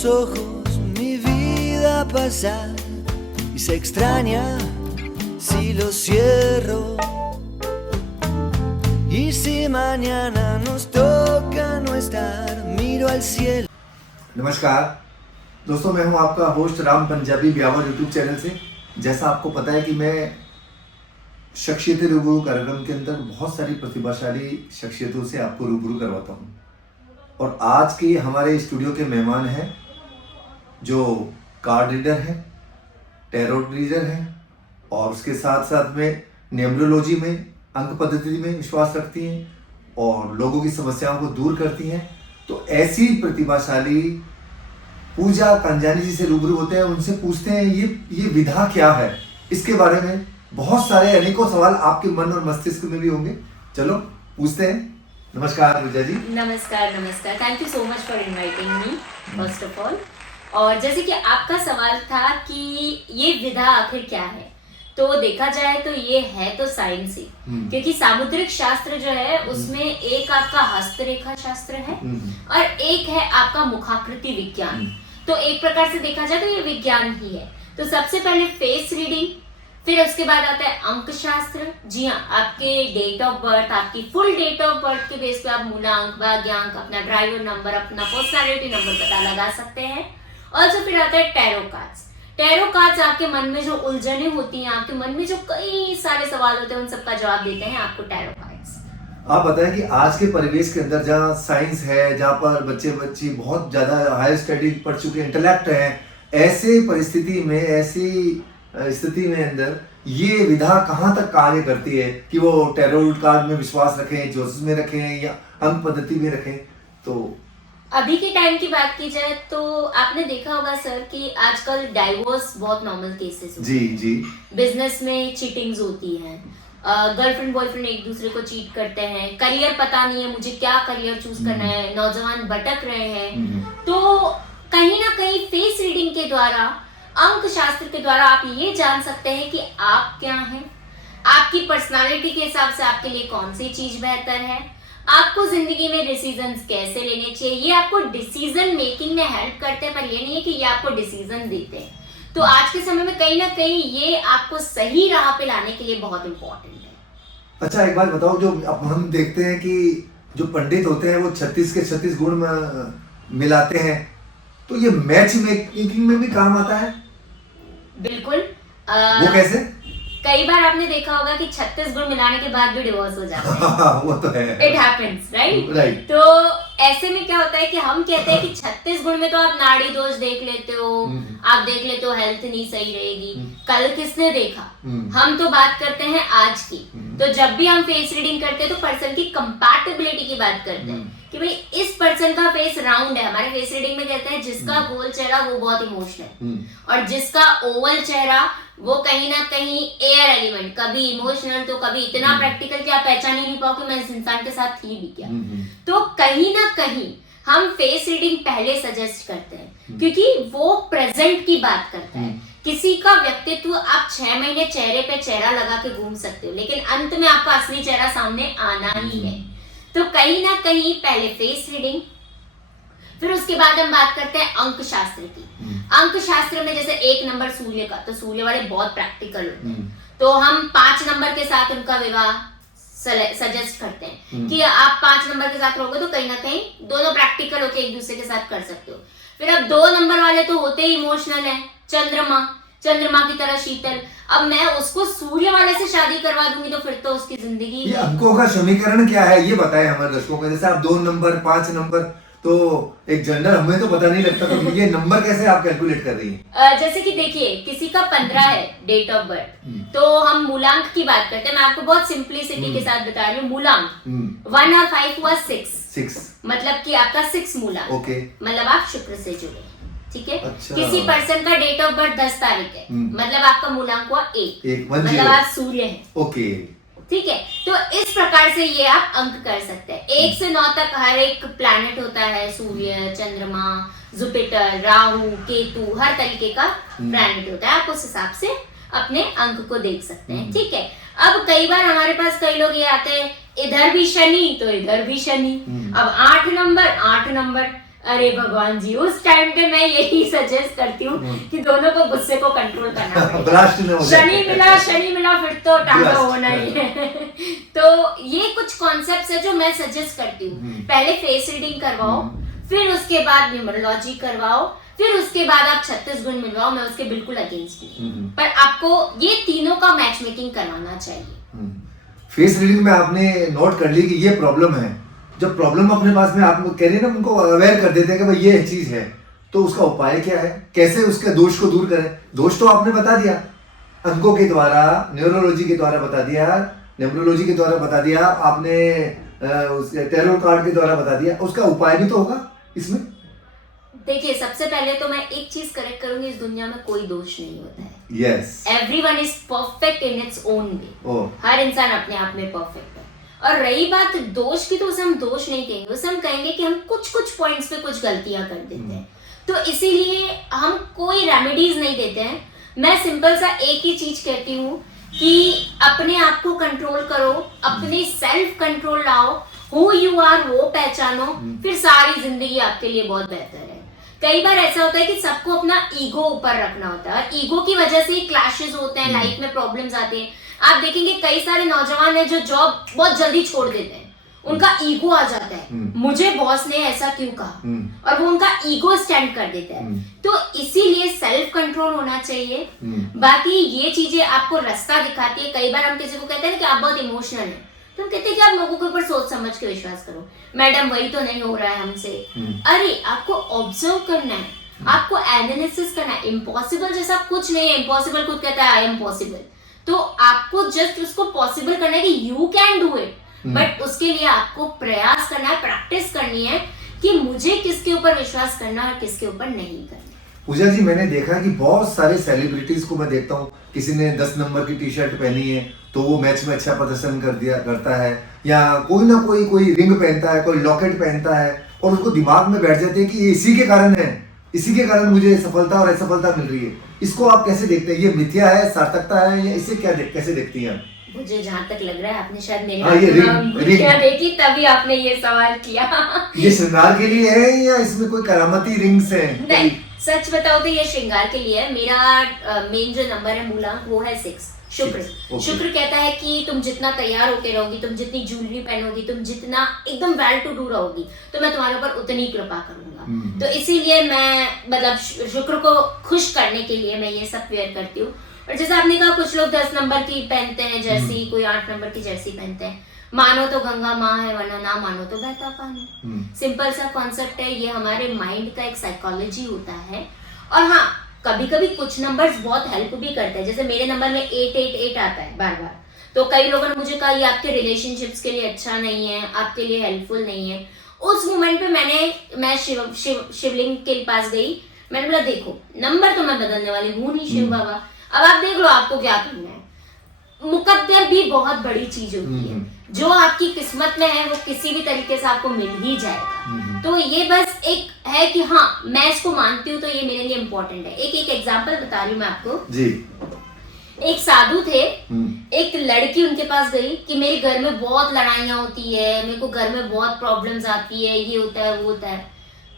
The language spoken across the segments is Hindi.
tus ojos mi vida pasar y se extraña si lo cierro. Y si mañana nos toca no estar, miro al cielo. नमस्कार दोस्तों, मैं हूं आपका host Ram Punjabi Beawar YouTube channel से। जैसा आपको पता है कि मैं शख्सियतें रूबरू कार्यक्रम के अंदर बहुत सारी प्रतिभाशाली शख्सियतों से आपको रूबरू करवाता हूं। और आज के हमारे स्टूडियो के मेहमान हैं जो कार्ड रीडर हैं, टैरो रीडर हैं और उसके साथ साथ में न्यूमरोलॉजी में, अंक पद्धति में विश्वास रखती हैं और लोगों की समस्याओं को दूर करती हैं। तो ऐसी प्रतिभाशाली पूजा कंजानी जी से रूबरू होते हैं, उनसे पूछते हैं ये विधा क्या है। इसके बारे में बहुत सारे अनेकों सवाल आपके मन और मस्तिष्क में भी होंगे। चलो पूछते हैं। नमस्कार पूजा जी। नमस्कार। Thank you so much for inviting me first of all. और जैसे कि आपका सवाल था कि ये विधा आखिर क्या है, तो देखा जाए तो ये है तो साइंस ही, क्योंकि सामुद्रिक शास्त्र जो है उसमें एक आपका हस्तरेखा शास्त्र है और एक है आपका मुखाकृति विज्ञान। तो एक प्रकार से देखा जाए तो ये विज्ञान ही है। तो सबसे पहले फेस रीडिंग, फिर उसके बाद आता है अंक शास्त्र। जी हाँ, आपके डेट ऑफ बर्थ, आपकी फुल डेट ऑफ बर्थ के बेस पे आप मूलांक, भाग्यांक, अपना ड्राइवर नंबर, अपना पर्सनालिटी नंबर पता लगा सकते हैं। और जो फिर आता है टैरो कार्ड्स। टैरो कार्ड्स आपके मन में जो उलझने होती हैं, आपके मन में जो कई सारे सवाल होते हैं, उन सबका जवाब देते हैं आपको टैरो कार्ड्स। आप बताएं कि आज के परिवेश के अंदर जहाँ साइंस है, जहाँ पर बच्चे बहुत ज्यादा हायर स्टडी पढ़ चुके, इंटेलेक्ट हैं, ऐसे परिस्थिति में, ऐसी स्थिति में अंदर ये विधा कहाँ तक कार्य करती है कि वो टैरो कार्ड में विश्वास रखें, ज्योतिष में रखें या अंक पद्धति में रखें। तो अभी के टाइम की बात की जाए तो आपने देखा होगा सर कि आजकल डाइवोर्स बहुत नॉर्मल केसेस होते हैं। जी। बिजनेस में चीटिंग्स होती हैं, गर्लफ्रेंड बॉयफ्रेंड एक दूसरे को चीट करते हैं, करियर पता नहीं है मुझे क्या करियर चूज करना है, नौजवान भटक रहे हैं। तो कहीं ना कहीं फेस रीडिंग के द्वारा, अंक शास्त्र के द्वारा आप ये जान सकते हैं कि आप क्या हैं, आपकी पर्सनालिटी के हिसाब से आपके लिए कौन सी चीज बेहतर है, आपको जिंदगी में डिसीजंस कैसे लेने चाहिए। ये आपको डिसीजन मेकिंग में हेल्प करते हैं, पर ये नहीं है कि ये आपको डिसीजन देते हैं। तो आज के समय में कहीं ना कहीं ये आपको सही राह पे लाने के लिए बहुत इंपॉर्टेंट है। अच्छा, एक बात बताओ, जो अब हम देखते हैं कि जो पंडित होते हैं वो 36 के 36 गुण मिलाते हैं, तो ये मैच मेकिंग में भी काम आता है? बिल्कुल। वो कैसे? कई बार आपने देखा होगा कि 36 गुण मिलाने के बाद भी डिवोर्स हो जाता है। वो तो है। It happens, right? तो ऐसे में क्या होता है कि हम कहते हैं कि 36 गुण में तो आप नाड़ी दोष देख लेते हो, आप देख लेते हो हेल्थ नहीं सही रहेगी। कल किसने देखा? हम तो बात करते हैं आज की। तो जब भी हम फेस रीडिंग करते हैं तो पर्सन की कंपैटिबिलिटी की बात करते हैं कि भाई इस पर्सन का फेस राउंड है। हमारे फेस रीडिंग में कहते हैं जिसका गोल चेहरा वो बहुत इमोशनल, और जिसका ओवल चेहरा वो कहीं ना कहीं एयर एलिमेंट, कभी इमोशनल तो कभी इतना प्रैक्टिकल कि आप पहचान ही नहीं पाओ कि मैं इस इंसान के साथ थी भी क्या। तो कहीं ना कहीं हम फेस रीडिंग पहले सजेस्ट करते हैं क्योंकि वो प्रेजेंट की बात करता है। किसी का व्यक्तित्व आप 6 महीने चेहरे पे चेहरा लगा के घूम सकते हो, लेकिन अंत में आपका असली चेहरा सामने आना ही है। तो कहीं ना कहीं पहले फेस रीडिंग, फिर उसके बाद हम बात करते हैं अंक शास्त्र की। अंक शास्त्र में जैसे 1 नंबर सूर्य का, तो सूर्य वाले बहुत प्रैक्टिकल होते हैं, तो हम 5 नंबर के साथ उनका विवाह सजेस्ट करते हैं कि आप 5 नंबर के साथ रहोगे तो कहीं ना कहीं दोनों प्रैक्टिकल होके एक दूसरे के साथ कर सकते हो। फिर अब 2 नंबर वाले तो होते ही इमोशनल है, चंद्रमा की तरह शीतल। अब मैं उसको सूर्य वाले से शादी करवा दूंगी तो फिर तो उसकी जिंदगी। ये अंकों का समीकरण क्या है ये बताएं हमारे दर्शकों को। जैसे आप 2 नंबर, 5 नंबर, तो एक जनरल हमें तो पता नहीं लगता, तो ये नंबर कैसे आप कैलकुलेट कर रही हैं? जैसे कि देखिए, किसी का 15 है डेट ऑफ बर्थ, तो हम मूलांक की बात करते हैं। मैं आपको बहुत सिंप्लिसिटी के साथ बता रही हूँ। मूलांक 1 और 5 हुआ 6, मतलब कि आपका 6 मूलांक। ओके, मतलब आप शुक्र से जुड़े, ठीक है। अच्छा। किसी पर्सन का डेट ऑफ बर्थ 10 तारीख है, मतलब आपका मूलांक हुआ 1, मतलब आप सूर्य है। ओके, ठीक है। तो इस प्रकार से ये आप अंक कर सकते हैं। 1 से 9 तक हर एक प्लैनेट होता है, सूर्य, चंद्रमा, जुपिटर, राहु, केतु, हर तरीके का प्लैनेट होता है। आप उस हिसाब से अपने अंक को देख सकते हैं, ठीक है। अब कई बार हमारे पास कई लोग ये आते हैं, इधर भी शनि तो इधर भी शनि। अब 8 नंबर अरे भगवान जी, उस टाइम पे मैं यही सजेस्ट करती हूँ कि दोनों को गुस्से को कंट्रोल करना पड़ेगा। ब्लास्ट न हो जाए। शनि मिला फिर तो टांगा होना ही है। तो ये कुछ कॉन्सेप्ट्स है जो मैं सजेस्ट करती हूँ। पहले फेस रीडिंग करवाओ, फिर उसके बाद न्यूमरोलॉजी करवाओ, फिर उसके बाद आप 36 गुण मिलवाओ। मैं उसके बिल्कुल अगेंस्ट नहीं, पर आपको ये तीनों का मैच मेकिंग करवाना चाहिए। फेस रीडिंग में आपने नोट कर ली कि ये प्रॉब्लम है, जब प्रॉब्लम अपने पास में आप कह रहे हैं ना, उनको अवेयर कर देते हैं कि भाई ये चीज है, तो उसका उपाय क्या है, कैसे उसके दोष को दूर करें। दोष तो आपने बता दिया, अंकों के द्वारा, न्यूरोलॉजी के द्वारा बता दिया, न्यूमरोलॉजी के द्वारा बता दिया, आपने टैरो कार्ड के द्वारा बता दिया, उसका उपाय भी तो होगा इसमें। देखिए, सबसे पहले तो मैं एक चीज करेक्ट करूंगी, इस दुनिया में कोई दोष नहीं होता है। Yes, everyone is perfect in its own way. हर इंसान अपने आप में परफेक्ट है। और रही बात दोष की, तो उसे हम दोष नहीं कहेंगे, उसे हम कहेंगे कि हम कुछ पॉइंट्स पे कुछ गलतियां कर देते हैं। तो इसीलिए हम कोई रेमेडीज नहीं देते हैं। मैं सिंपल सा एक ही चीज कहती हूँ कि अपने आप को कंट्रोल करो, अपने सेल्फ कंट्रोल लाओ, हु यू आर वो पहचानो, फिर सारी जिंदगी आपके लिए बहुत बेहतर है। कई बार ऐसा होता है कि सबको अपना ईगो ऊपर रखना होता है, ईगो की वजह से ही क्लैशेस होते हैं, लाइफ में प्रॉब्लम्स आते हैं। आप देखेंगे कई सारे नौजवान हैं जो जॉब बहुत जल्दी छोड़ देते हैं, उनका ईगो आ जाता है, मुझे बॉस ने ऐसा क्यों कहा, और वो उनका ईगो स्टैंड कर देता है। तो इसीलिए सेल्फ कंट्रोल होना चाहिए। बाकी ये चीजें आपको रास्ता दिखाती है। कई बार हम किसी को कहते हैं कि आप बहुत इमोशनल हैं, तो हम कहते हैं कि आप लोगों के ऊपर सोच समझ के विश्वास करो, मैडम वही तो नहीं हो रहा है हमसे। अरे आपको ऑब्जर्व करना है, आपको एनालिसिस करना है। इम्पॉसिबल जैसा कुछ नहीं है, इम्पॉसिबल खुद कहता है आई एम पॉसिबल। तो आपको जस्ट उसको पॉसिबल करना है कि you can do it, but उसके लिए आपको प्रयास करना है, प्रैक्टिस करनी है कि मुझे किसके ऊपर विश्वास करना है और किसके ऊपर नहीं करना। पूजा जी, मैंने देखा कि बहुत सारे सेलिब्रिटीज को मैं देखता हूँ, किसी ने 10 नंबर की टी शर्ट पहनी है तो वो मैच में अच्छा प्रदर्शन करता है, या कोई ना कोई रिंग पहनता है, कोई लॉकेट पहनता है, और उसको दिमाग में बैठ जाते हैं कि ये इसी के कारण है, इसी के कारण मुझे सफलता और असफलता मिल रही है। इसको आप कैसे देखते हैं? ये मिथ्या है, सार्थकता है, या इसे कैसे देखती हैं आप? मुझे जहाँ तक लग रहा है आपने शायद मेरे रिंग देखी तभी आपने ये सवाल किया। ये श्रृंगार के लिए है या इसमें कोई करामती रिंग्स है? नहीं, सच बताओ तो ये श्रृंगार के लिए है। मेरा मेन जो नंबर है मूलांक वो है 6, शुक्र। शुक्र कहता है कि तुम जितना तैयार होके रहोगी, तुम जितनी ज्वेलरी पहनोगी, तुम जितना एकदम वेल टू डू रहोगी, तो मैं तुम्हारे ऊपर उतनी कृपा करूंगा। तो इसीलिए मैं मतलब शुक्र को खुश करने के लिए मैं ये सब वेयर करती हूँ। और जैसे आपने कहा कुछ लोग 10 नंबर की पहनते हैं जर्सी, कोई 8 नंबर की जर्सी पहनते हैं। मानो तो गंगा माँ है, वरना ना मानो तो बहता पानी। सिंपल सा कॉन्सेप्ट है, ये हमारे माइंड का एक साइकोलॉजी होता है। और हाँ, कभी कभी कुछ नंबर्स बहुत हेल्प भी करते हैं। जैसे मेरे नंबर में 888 आता है बार बार, तो कई लोगों ने मुझे कहा ये आपके रिलेशनशिप्स के लिए अच्छा नहीं है, आपके लिए हेल्पफुल नहीं है। उस मोमेंट पे मैं शिवलिंग के पास गई, मैंने बोला देखो नंबर तो मैं बदलने वाली हूँ नहीं शिव बाबा, अब आप देख लो आपको क्या करना है। मुकद्दर भी बहुत बड़ी चीज होती है, जो आपकी किस्मत में है वो किसी भी तरीके से आपको मिल ही जाएगा। तो ये बस एक है कि हाँ मैं इसको मानती हूँ, तो ये मेरे लिए इम्पोर्टेंट है। एक एग्जांपल बता रही हूँ मैं आपको जी। एक साधु थे, एक लड़की उनके पास गई कि मेरे घर में बहुत लड़ाइयाँ होती है, मेरे को घर में बहुत प्रॉब्लम्स आती है, ये होता है वो होता है।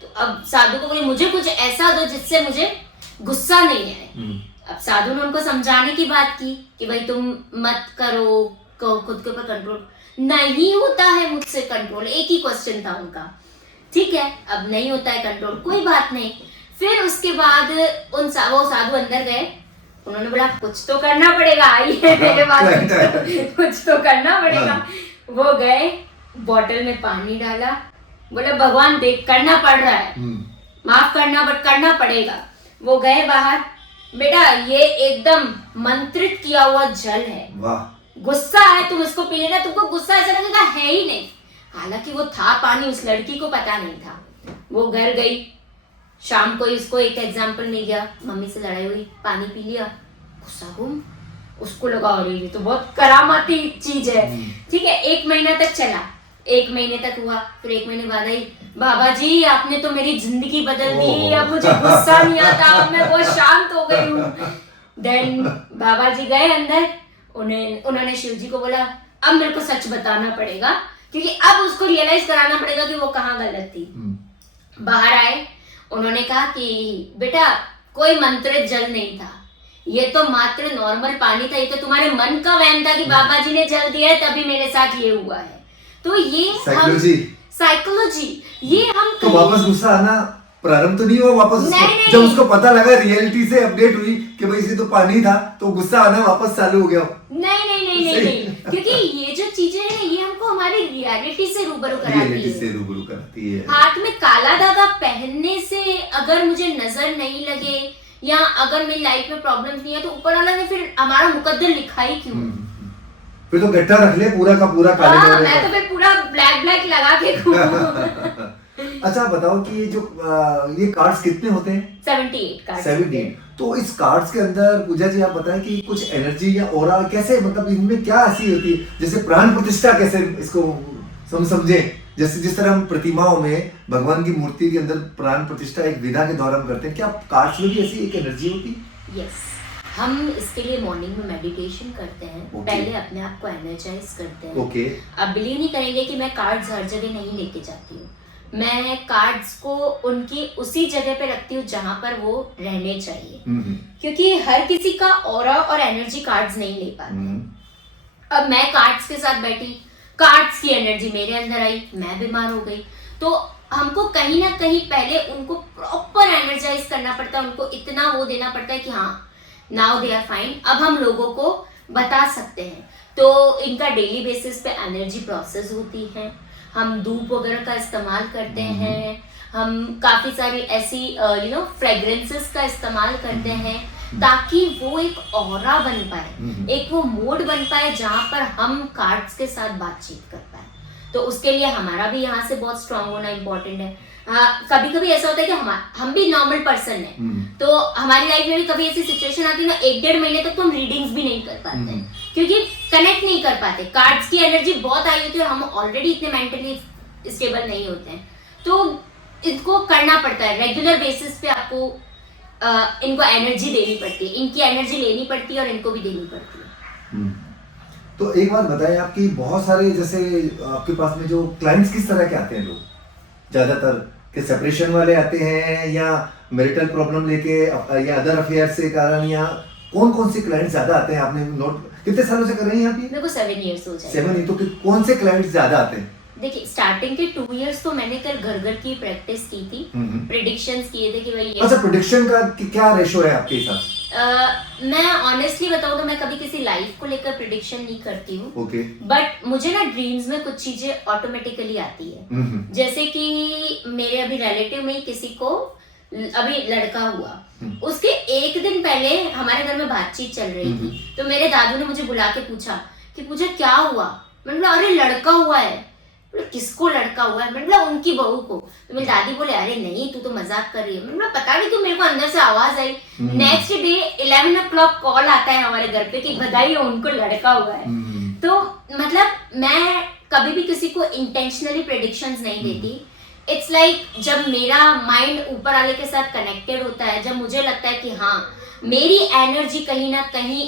तो अब साधु को बोले मुझे कुछ ऐसा दो जिससे मुझे गुस्सा नहीं आए। अब साधु ने उनको समझाने की बात की कि भाई तुम मत करो, खुद के ऊपर कंट्रोल नहीं होता है मुझसे कंट्रोल। एक ही क्वेश्चन था उनका, ठीक है अब नहीं होता है कंट्रोल, कोई बात नहीं। फिर उसके बाद वो साधु अंदर गए, उन्होंने बोला कुछ तो करना पड़ेगा, आइए मेरे पास कुछ तो करना पड़ेगा। वो गए, बॉटल में पानी डाला, बोला भगवान देख करना पड़ रहा है, माफ करना बट करना पड़ेगा। वो गए बाहर, बेटा ये एकदम मंत्रित किया हुआ जल है, गुस्सा है तुम इसको पी लेना, तुमको गुस्सा ऐसा लगेगा है ही नहीं। हालांकि वो था पानी, उस लड़की को पता नहीं था। वो घर गई, शाम को इसको एक एग्जाम्पल मिल गया, मम्मी से लड़ाई हुई, पानी पी लिया, गुस्सा गुम। उसको लगा अरे ये तो बहुत करामाती चीज है, ठीक है। 1 महीना तक चला, 1 महीने तक हुआ, फिर 1 महीने बाद आई, बाबा जी आपने तो मेरी जिंदगी बदल दी, अब मुझे गुस्सा नहीं आता, अब मैं बहुत शांत हो गई हूँ। देन बाबा जी गए अंदर, उन्होंने शिव जी को बोला अब मेरे को सच बताना पड़ेगा, क्योंकि अब उसको रियलाइज कराना पड़ेगा कि वो कहाँ गलत थी। बाहर आए, उन्होंने कहा कि बेटा कोई मंत्रित जल नहीं था, ये तो मात्र नॉर्मल पानी था, ये तो तुम्हारे मन का वहम था कि बाबा जी ने जल दिया है तभी मेरे साथ ये हुआ है। तो ये साइकोलॉजी ये हम तो वापस गुस्सा आना प्रारंभ तो नहीं हुआ वापस नहीं, जब उसको पता लगा रियलिटी से अपडेट हुई कि भाई इसे तो पानी था, तो गुस्सा आना वापस चालू हो गया? नहीं, क्योंकि ये जो चीजें हैं ये हमको हमारी रियलिटी से रूबरू कराती है। हाथ में काला धागा पहनने से अगर मुझे नजर नहीं लगे या अगर मेरी लाइफ में प्रॉब्लम्स नहीं है तो ऊपर वाला ने फिर हमारा मुकद्दर लिखा ही क्यों? फिर तो गट्टा रख ले पूरा का पूरा काले। मैं तो फिर पूरा ब्लैक लगा के घूमूं। अच्छा बताओ कि ये जो ये कार्ड्स कितने होते हैं? 78 कार्ड्स। 78। तो इस कार्ड्स के अंदर पूजा जी आप बताएं कि कुछ एनर्जी या ऑरा कैसे, मतलब इनमें क्या ऐसी होती है, जैसे प्राण प्रतिष्ठा कैसे इसको समझे, जैसे जिस तरह हम प्रतिमाओं में भगवान की मूर्ति के अंदर प्राण प्रतिष्ठा एक विधा के द्वारा हम करते हैं, क्या कार्ड्स में भी ऐसी एक एनर्जी होती है? यस, हम इसके लिए मॉर्निंग में मेडिटेशन करते हैं। पहले अपने आप को एनर्जाइज करते हैं। आप बिलीव नहीं करेंगे कि मैं कार्ड्स हर जगह नहीं लेके जाती हूँ। मैं कार्ड्स को उनकी उसी जगह पे रखती हूँ जहां पर वो रहने चाहिए, क्योंकि हर किसी का ऑरा और एनर्जी कार्ड्स नहीं ले पाते। अब मैं कार्ड्स के साथ बैठी, कार्ड्स की एनर्जी मेरे अंदर आई, मैं बीमार हो गई, तो हमको कहीं ना कहीं पहले उनको प्रॉपर एनर्जाइज करना पड़ता है, उनको इतना वो देना पड़ता है कि हाँ नाउ दे आर फाइन, अब हम लोगों को बता सकते हैं। तो इनका डेली बेसिस पे एनर्जी प्रोसेस होती है, हम धूप वगैरह का इस्तेमाल करते हैं, हम काफी सारी ऐसी फ्रेग्रेंसेस का इस्तेमाल करते हैं ताकि वो एक ऑरा बन पाए, एक वो मोड बन पाए जहां पर हम कार्ड्स के साथ बातचीत कर पाए। तो उसके लिए हमारा भी यहाँ से बहुत स्ट्रांग होना इम्पोर्टेंट है। कभी कभी ऐसा होता है कि हम भी नॉर्मल पर्सन है, तो हमारी लाइफ में भी कभी ऐसी सिचुएशन आती है ना, 1-1.5 महीने तक तो हम रीडिंग्स भी नहीं कर पाते क्योंकि कनेक्ट नहीं कर पाते। कार्ड्स की एनर्जी बहुत आई होती है और हम ऑलरेडी इतने मेंटली स्टेबल नहीं होते हैं, तो इसको करना पड़ता है रेगुलर बेसिस पे। आपको इनको एनर्जी देनी पड़ती है, इनकी एनर्जी लेनी पड़ती है और इनको भी देनी पड़ती है। तो एक बात बताएं, आपकी बहुत सारे जैसे आपके पास में जो क्लाइंट्स किस तरह के आते हैं? लोग ज्यादातर के सेपरेशन वाले आते हैं या मैरिटल प्रॉब्लम लेके या अदर अफेयर से कारण, या कौन से क्लाइंट ज्यादा आते हैं? आपने नोट कितने सालों से कर रही हैं आप ये? मेरे को 7 इयर्स हो जाए। 7 तो कौन से क्लाइंट ज्यादा आते हैं? देखिए स्टार्टिंग के 2 इयर्स तो मैंने घर की प्रैक्टिस की थी, प्रेडिक्शंस किए थे कि भाई अच्छा प्रेडिक्शन का क्या रेशो है आपके हिसाब से? मैं ऑनेस्टली बताऊं तो मैं कभी किसी लाइफ को लेकर प्रेडिक्शन नहीं करती हूँ। ओके। बट मुझे ना ड्रीम्स में कुछ चीजें ऑटोमेटिकली आती है। जैसे कि मेरे अभी रिलेटिव में किसी को अभी लड़का हुआ, उसके 1 दिन पहले हमारे घर में बातचीत चल रही थी, तो मेरे दादू ने मुझे बुला के पूछा कि पूजा क्या हुआ? मैंने बोला अरे लड़का हुआ है। बोले किसको लड़का हुआ है? मैंने बोला उनकी बहू को। तो मेरी दादी बोले अरे नहीं तू तो मजाक कर रही है। मैंने बोला पता नहीं क्यों मेरे को अंदर से आवाज आई। नेक्स्ट डे 11 o'clock कॉल आता है हमारे घर पे कि बधाई हो उनको लड़का हुआ है। तो मतलब मैं कभी भी किसी को इंटेंशनली प्रेडिक्शंस नहीं देती। इट्स लाइक जब मेरा माइंड ऊपर वाले के साथ कनेक्टेड होता है, जब मुझे लगता है कि हाँ मेरी एनर्जी कहीं ना कहीं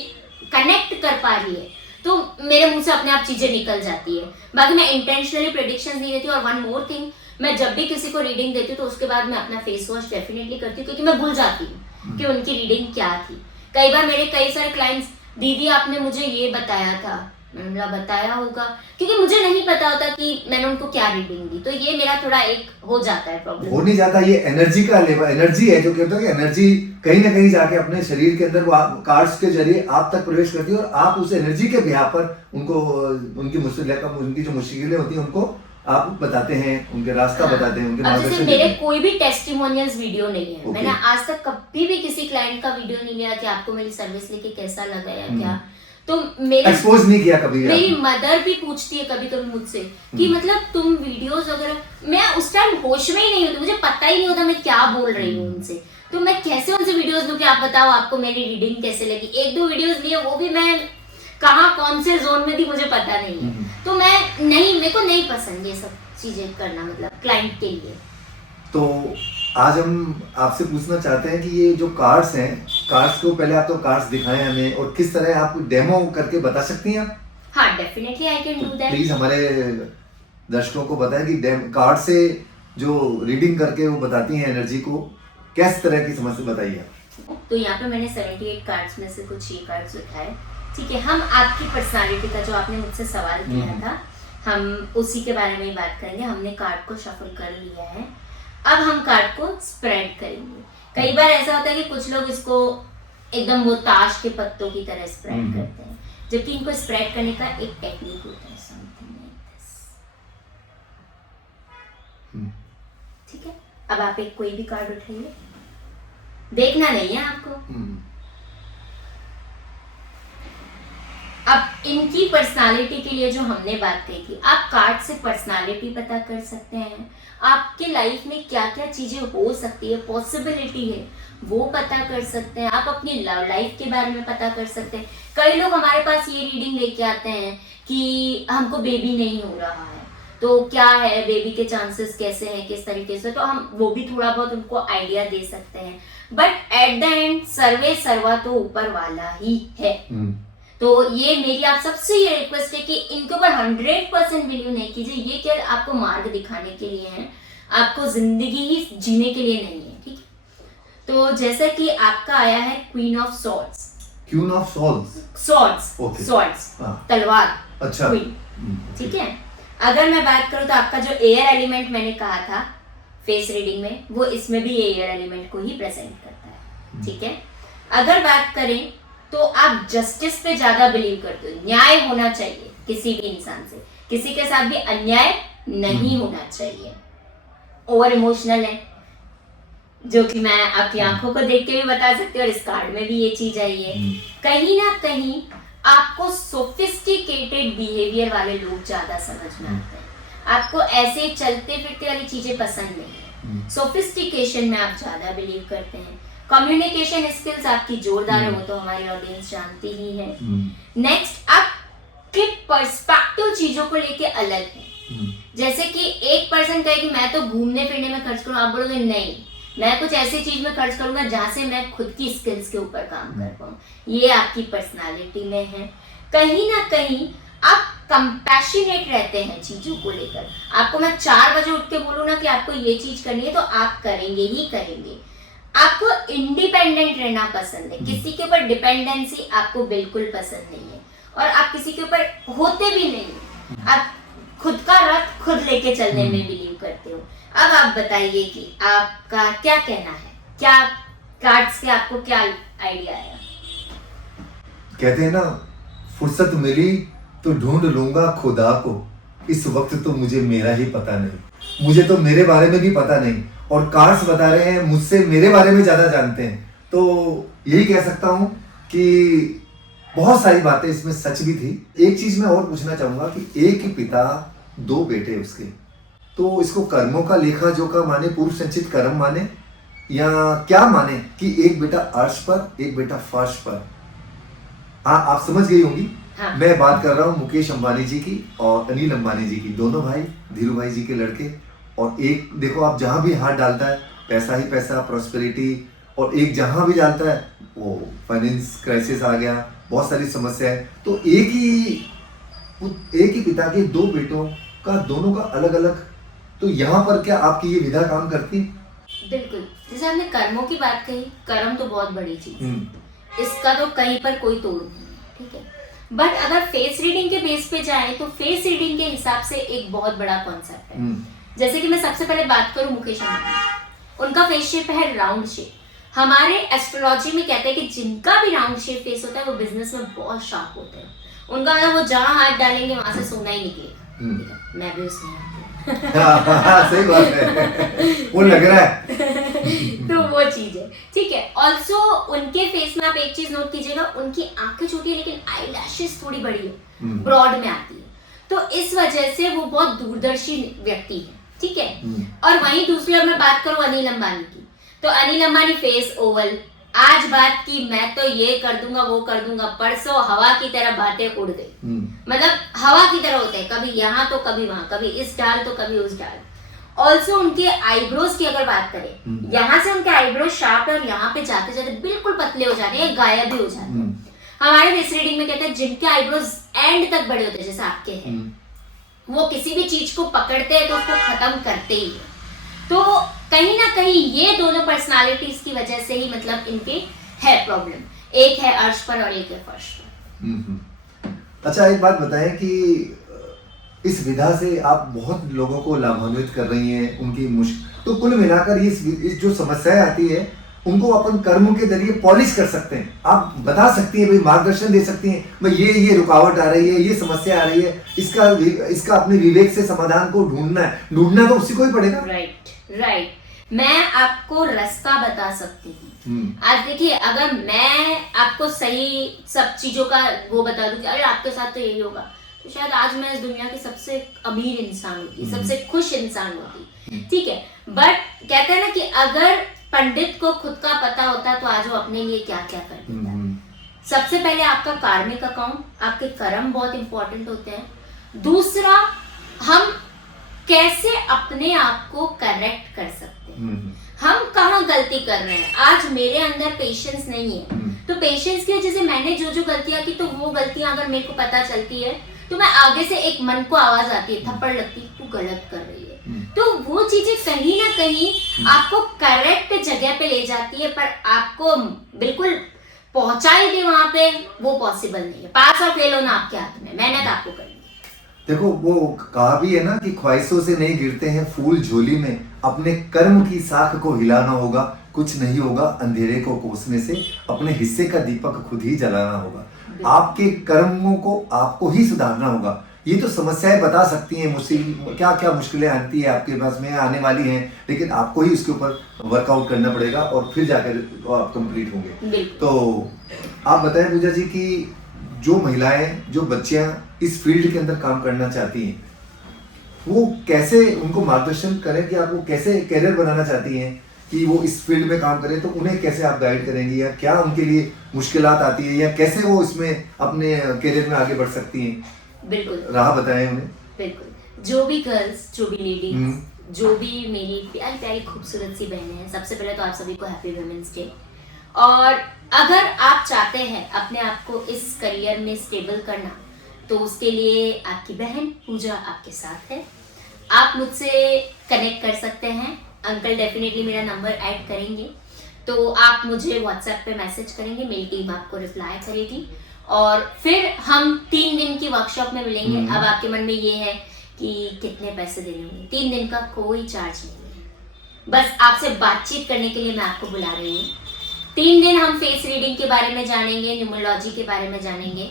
कनेक्ट कर पा रही है, तो मेरे मुंह से अपने आप चीजें निकल जाती है। बाकी मैं इंटेंशनली प्रेडिक्शंस नहीं देती। और वन मोर थिंग, मैं जब भी किसी को रीडिंग देती हूँ तो उसके बाद मैं अपना फेस वॉश डेफिनेटली करती हूँ, क्योंकि मैं भूल जाती हूँ कि उनकी रीडिंग क्या थी। कई बार मेरे कई सारे क्लाइंट्स, दीदी आपने मुझे ये बताया था, मैंने बताया होगा, क्योंकि मुझे नहीं पता होता कि मैंने उनको क्या रीडिंग दी। तो ये मेरा थोड़ा एक हो जाता है प्रॉब्लम। हो नहीं जाता, ये एनर्जी का लेवल, एनर्जी है जो कहते हैं कि एनर्जी कहीं ना कहीं जाके अपने शरीर के अंदर वो कार्ड्स के जरिए आप तक प्रवेश करती है और आप उस एनर्जी के बिहार पर उनको उनकी जो मुश्किलें होती हैं उनको आप बताते हैं, उनके रास्ता बताते हैं, उनके मार्गदर्शन। जैसे मेरे कोई भी टेस्टिमोनियल्स वीडियो नहीं है। मैंने आज तक कभी भी किसी क्लाइंट का वीडियो नहीं लिया कि आपको मेरी सर्विस लेके कैसा लगा या क्या, तो मेरे एक्सपोज नहीं किया कभी। मेरी मदर भी पूछती है कभी कभी मुझसे कि मतलब तुम वीडियोस वगैरह, मैं उस टाइम होश में ही नहीं होती, मुझे पता ही नहीं होता मैं क्या बोल रही हूँ उनसे, तो मैं कैसे उनसे वीडियोस लूं कि आप बताओ आपको मेरी रीडिंग कैसे लगी। 1-2 वीडियोस लिए, वो भी मैं कहाँ कौन से जोन में थी मुझे पता नहीं है। तो मेरे को नहीं पसंद ये सब चीजें करना, मतलब क्लाइंट के लिए। तो आज हम आपसे पूछना चाहते हैं कि ये जो कार्ड्स हैं, कार्ड्स को पहले आप तो कार्ड्स दिखाएं हमें, और किस तरह आप डेमो करके बता सकती हैं आप? हाँ definitely I can do that. Please हमारे दर्शकों को बताएं कि कार्ड से जो रीडिंग करके वो बताती हैं एनर्जी को, किस तरह की समस्या बताइए आप। तो यहाँ पे मैंने 78 कार्ड्स में से कुछ ये कार्ड्स उठाए। ठीक है, हम आपकी पर्सनालिटी का जो आपने मुझसे सवाल किया था, हम उसी के बारे में ही बात करेंगे। हमने कार्ड को शफल कर लिया है, अब हम कार्ड को स्प्रेड करेंगे। कई बार ऐसा होता है कि कुछ लोग इसको एकदम वो ताश के पत्तों की तरह स्प्रेड करते हैं, जबकि इनको स्प्रेड करने का एक टेक्निक होता है, समथिंग लाइक दिस। ठीक है, अब आप एक कोई भी कार्ड उठाइए, देखना नहीं है आपको। अब इनकी पर्सनालिटी के लिए जो हमने बात कही थी, आप कार्ड से पर्सनालिटी पता कर सकते हैं, आपके लाइफ में क्या क्या चीजें हो सकती है, पॉसिबिलिटी है, वो पता कर सकते हैं। आप अपनी लव लाइफ के बारे में पता कर सकते हैं। कई लोग हमारे पास ये रीडिंग लेके आते हैं कि हमको बेबी नहीं हो रहा है, तो क्या है, बेबी के चांसेस कैसे हैं, किस तरीके से, तो हम वो भी थोड़ा बहुत उनको आइडिया दे सकते हैं। बट एट द एंड सर्वे सर्वा तो ऊपर वाला ही है। तो ये मेरी आप सबसे ये रिक्वेस्ट है कि इनके ऊपर 100% बिलीव नहीं कीजिए। ये केवल आपको मार्ग दिखाने के लिए है, आपको जिंदगी ही जीने के लिए नहीं है। ठीक है, तो जैसा कि आपका आया है queen of swords. Queen of swords, swords, swords, तलवार, अच्छा, क्वीन। ठीक है, अगर मैं बात करूं तो आपका जो एयर एलिमेंट मैंने कहा था फेस रीडिंग में, वो इसमें भी एयर एलिमेंट को ही प्रेजेंट करता है। ठीक है, अगर बात करें तो आप जस्टिस पे ज्यादा बिलीव करते हो, न्याय होना चाहिए किसी भी इंसान से, किसी के साथ भी अन्याय नहीं होना चाहिए। ओवर इमोशनल है, जो कि मैं आपकी आंखों को देख के भी बता सकती हूँ, और इस कार्ड में भी ये चीज आई है। कहीं ना कहीं आपको सोफिस्टिकेटेड बिहेवियर वाले लोग ज्यादा समझ में आते हैं, आपको ऐसे चलते फिरते वाली चीजें पसंद नहीं है। सोफिस्टिकेशन में आप ज्यादा बिलीव करते हैं। कम्युनिकेशन स्किल्स आपकी जोरदार है, वो तो हमारी ऑडियंस जानती ही है। नेक्स्ट, आपके पर्सपेक्टिव चीजों को लेके अलग है। जैसे कि एक पर्सन कहे कि मैं तो घूमने फिरने में खर्च करूँ, आप बोलोगे नहीं, मैं कुछ ऐसी चीज में खर्च करूंगा जहां से मैं खुद की स्किल्स के ऊपर काम कर पाऊँ। ये आपकी पर्सनालिटी में है। कहीं ना कहीं आप कंपैशनेट रहते हैं चीजों को लेकर। आपको मैं 4 बजे उठ के बोलूँ ना कि आपको ये चीज करनी है, तो आप करेंगे ही करेंगे। आपको इंडिपेंडेंट रहना पसंद है, किसी के ऊपर डिपेंडेंसी आपको बिल्कुल पसंद नहीं है, और आप किसी के ऊपर होते भी नहीं। आप खुद का रथ खुद लेके चलने में बिलीव करते हो। अब आप बताइए कि आपका क्या कहना है, क्या कार्ड्स से आपको क्या आइडिया आया? कहते हैं ना, फुर्सत मिली तो ढूंढ लूंगा खुदा को, इस वक्त तो मुझे मेरा ही पता नहीं, मुझे तो मेरे बारे में भी पता नहीं, और कार्ड्स बता रहे हैं मुझसे मेरे बारे में ज्यादा जानते हैं। तो यही कह सकता हूं कि बहुत सारी बातें इसमें सच भी थी। एक चीज मैं और पूछना चाहूंगा कि एक ही पिता 2 बेटे उसके, तो इसको कर्मों का लेखा जोखा माने, पूर्व संचित कर्म माने, या क्या माने कि एक बेटा अर्श पर, एक बेटा फर्श पर? हाँ, आप समझ गई होंगी। हाँ। मैं बात कर रहा हूँ मुकेश अंबानी जी की और अनिल अंबानी जी की, दोनों भाई, धीरू भाई जी के लड़के। और एक देखो, आप जहां भी हाथ डालता है पैसा ही पैसा, प्रॉस्पेरिटी, और एक जहां भी डालता है वो फाइनेंस क्राइसिस आ गया, बहुत सारी समस्याएं। तो एक ही पिता के 2 बेटों का, दोनों का अलग अलग, तो यहाँ पर क्या आपकी ये विधा काम करती? बिल्कुल, जैसे आपने कर्मों की बात कही, कर्म तो बहुत बड़ी चीज है, इसका तो कहीं पर कोई तोड़ नहीं। ठीक है, बट अगर फेस रीडिंग के बेस पे जाए तो फेस रीडिंग के हिसाब से एक बहुत बड़ा कॉन्सेप्ट है। जैसे कि मैं सबसे पहले बात करूं मुकेश अंबानी, उनका फेस शेप है राउंड शेप। हमारे एस्ट्रोलॉजी में कहते हैं कि जिनका भी राउंड शेप फेस होता है वो बिजनेस में बहुत शार्प होते हैं। उनका वो जहां हाथ डालेंगे वहां से सोना ही निकलेगा। मैं भी उसमें आती हूं। सही बात है, वो लग रहा है। तो वो चीज है। ठीक है, ऑल्सो उनके फेस में आप एक चीज नोट कीजिएगा, उनकी आंखें छोटी है लेकिन आई लैशेस थोड़ी बड़ी है, ब्रॉड में आती है, तो इस वजह से वो बहुत दूरदर्शी व्यक्ति है। ठीक है, और वहीं दूसरी ओर मैं बात करूं अनिल अंबानी की, तो अनिल अंबानी फेस ओवल, आज बात की मैं तो ये कर दूंगा वो कर दूंगा, परसों हवा की तरह बातें उड़ गई। मतलब हवा की तरह होते हैं, कभी यहाँ तो कभी वहां, कभी इस डाल तो कभी उस डाल। ऑल्सो उनके आईब्रोज की अगर बात करें, यहाँ से उनके आईब्रोज शार्प है और यहाँ पे जाते जाते बिल्कुल पतले हो जाते हैं, गायब भी हो जाते हैं। हमारे फेस रीडिंग में कहते हैं जिनके आईब्रोज एंड तक बड़े होते हैं, जैसे आपके हैं, वो किसी भी चीज को पकड़ते हैं तो उसको खत्म करते ही है। तो कहीं ना कहीं ये दोनों पर्सनालिटीज की वजह से ही मतलब इनके है प्रॉब्लम, एक है अर्श पर और एक है फर्श पर। अच्छा, एक बात बताएं कि इस विधा से आप बहुत लोगों को लाभान्वित कर रही हैं, उनकी तो कुल मिलाकर इस जो समस्याएं आती है उनको अपन कर्म के जरिए पॉलिश कर सकते हैं। आप बता सकती हैं भाई, मार्गदर्शन दे सकती हैं भाई, ये रुकावट आ रही है, ये समस्या आ रही है, इसका अपने विवेक से समाधान को ढूंढना तो उसी को ही पड़ेगा। राइट। मैं आपको रास्ता बता सकती हूँ। आज देखिए, अगर मैं आपको सही सब चीजों का वो बता दूं कि अरे आपके साथ तो यही होगा, तो शायद आज मैं इस दुनिया की सबसे अमीर इंसान होती, सबसे खुश इंसान होती, ठीक है। बट कहते हैं ना कि अगर पंडित को खुद का पता होता तो आज वो अपने लिए क्या क्या कर देता। सबसे पहले आपका कार्मिक अकाउंट, आपके कर्म बहुत इंपॉर्टेंट होते हैं। दूसरा, हम कैसे अपने आप को करेक्ट कर सकते हैं, हम कहाँ गलती कर रहे हैं। आज मेरे अंदर पेशेंस नहीं है, तो पेशेंस की वजह से मैंने जो गलतियां की, तो वो गलतियां अगर मेरे को पता चलती है तो मैं आगे से एक मन को आवाज आती है, थप्पड़ लगती है, तू गलत कर रही है। तो वो चीजें कहीं ना कहीं आपको करेक्ट जगह पे ले जाती है, पर आपको बिल्कुल पहुंचा ही दे वहां पे, वो पॉसिबल नहीं है। पास और फेल होना आपके हाथ में, मेहनत आपको करनी है। देखो, वो कहा भी है ना कि ख्वाहिशों से नहीं गिरते हैं फूल झोली में, अपने कर्म की साख को हिलाना होगा, कुछ नहीं होगा अंधेरे को कोसने से, अपने हिस्से का दीपक खुद ही जलाना होगा। आपके कर्मों को आपको ही सुधारना होगा। ये तो समस्याएं बता सकती हैं, क्या क्या मुश्किलें आती है आपके पास में, आने वाली हैं, लेकिन आपको ही उसके ऊपर वर्कआउट करना पड़ेगा और फिर जाकर आप कंप्लीट होंगे। तो आप बताएं पूजा जी कि जो महिलाएं, जो बच्चियां इस फील्ड के अंदर काम करना चाहती हैं, वो कैसे उनको मार्गदर्शन करें कि आप वो कैसे कैरियर बनाना चाहती हैं कि वो इस फील्ड में काम करें, तो उन्हें कैसे आप गाइड करेंगी, या क्या उनके लिए मुश्किलात आती है, या कैसे वो इसमें अपने कैरियर में आगे बढ़ सकती हैं? बिल्कुल, राह बताएं उन्हें। बिल्कुल। जो भी गर्ल्स, जो भी लेडीज, जो भी मेरी प्यारी प्यारी खूबसूरत सी बहनें हैं, सबसे पहले तो आप सभी को हैप्पी वुमेन्स डे। और अगर आप चाहते हैं अपने आप को इस करियर में स्टेबल करना, तो उसके लिए आपकी बहन पूजा आपके साथ है। आप मुझसे कनेक्ट कर सकते हैं, अंकल डेफिनेटली मेरा नंबर ऐड करेंगे, तो आप मुझे व्हाट्सएप पे मैसेज करेंगे, मेरी टीम आपको रिप्लाई करेगी और फिर हम 3 दिन की वर्कशॉप में मिलेंगे। अब आपके मन में ये है कि कितने पैसे देने होंगे, 3 दिन का कोई चार्ज नहीं है, बस आपसे बातचीत करने के लिए मैं आपको बुला रही हूँ। 3 दिन हम फेस रीडिंग के बारे में जानेंगे, न्यूमरोलॉजी के बारे में जानेंगे,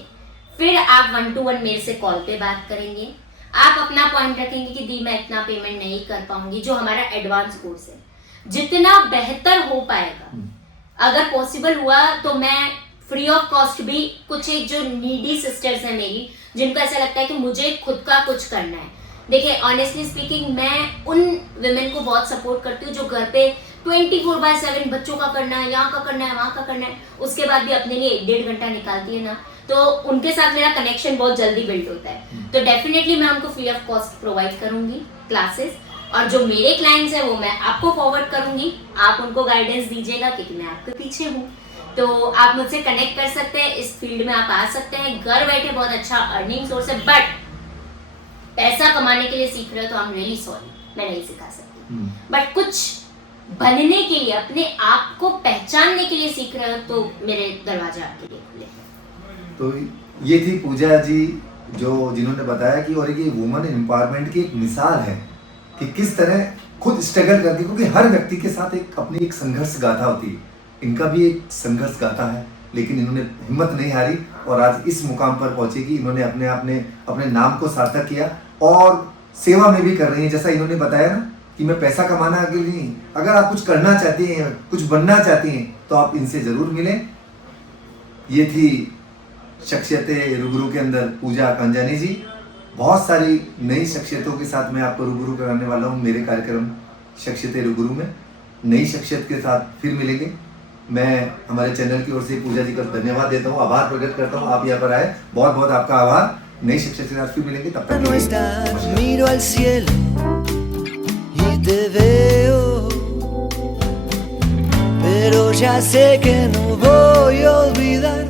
फिर आप 1-to-1 मेरे से कॉल पे बात करेंगे। आप अपना पॉइंट रखेंगे कि दी मैं इतना पेमेंट नहीं कर पाऊंगी, जो हमारा एडवांस कोर्स है, जितना बेहतर हो पाएगा, अगर पॉसिबल हुआ तो मैं फ्री ऑफ कॉस्ट भी कुछ एक जो नीडी सिस्टर्स हैं मेरी, जिनको ऐसा लगता है कि मुझे खुद का कुछ करना है। देखिए, ऑनेस्टली स्पीकिंग, मैं उन विमेन को बहुत सपोर्ट करती हूँ जो घर पे 24/7 बच्चों का करना है, यहाँ का करना है, वहाँ का करना है, उसके बाद भी अपने लिए 1-1.5 घंटा निकालती है ना, तो उनके साथ मेरा कनेक्शन बहुत जल्दी बिल्ड होता है। तो डेफिनेटली मैं उनको फ्री ऑफ कॉस्ट प्रोवाइड करूंगी क्लासेस, और जो मेरे क्लाइंट्स हैं वो मैं आपको फॉरवर्ड करूंगी, आप उनको गाइडेंस दीजिएगा क्योंकि मैं आपके पीछे हूँ। तो आप मुझसे कनेक्ट कर सकते हैं, इस फील्ड में आप आ सकते हैं, घर बैठे बहुत अच्छा अर्निंग सोर्स है। बट पैसा कमाने के लिए सीख रहे हो तो आई एम रियली सॉरी, मैं नहीं सिखा सकती। बट कुछ बनने के लिए, अपने आप को पहचानने के लिए सीख रहे हो तो मेरे दरवाजे आपके लिए खुले हैं। तो ये थी पूजा जी जिन्होंने बताया कि और ये वुमन एम्पावरमेंट की एक मिसाल है कि किस तरह खुद स्ट्रगल करती है, क्योंकि हर व्यक्ति के साथ अपनी एक संघर्ष गाथा होती है। इनका भी एक संघर्ष गाथा है, लेकिन इन्होंने हिम्मत नहीं हारी और आज इस मुकाम पर पहुंचे कि इन्होंने अपने नाम को सार्थक किया और सेवा में भी कर रही है। जैसा इन्होंने बताया ना कि मैं पैसा कमाना के लिए नहीं, अगर आप कुछ करना चाहती हैं, कुछ बनना चाहती हैं, तो आप इनसे जरूर मिलें। ये थी शख्सियतें रूबरू के अंदर पूजा कांजानी जी। बहुत सारी नई शख्सियतों के साथ मैं आपको रूबरू कराने वाला हूँ मेरे कार्यक्रम शख्सियतें रूबरू में। नई शख्सियत के साथ फिर मिलेंगे। मैं हमारे चैनल की ओर से पूजा जी का धन्यवाद देता हूँ, आभार प्रकट करता हूँ, आप यहाँ पर आए, बहुत बहुत आपका आभार। नई शख्सियत के साथ फिर मिलेंगे, तब तक No estás, miro al cielo y te veo, pero ya sé que no voy a olvidar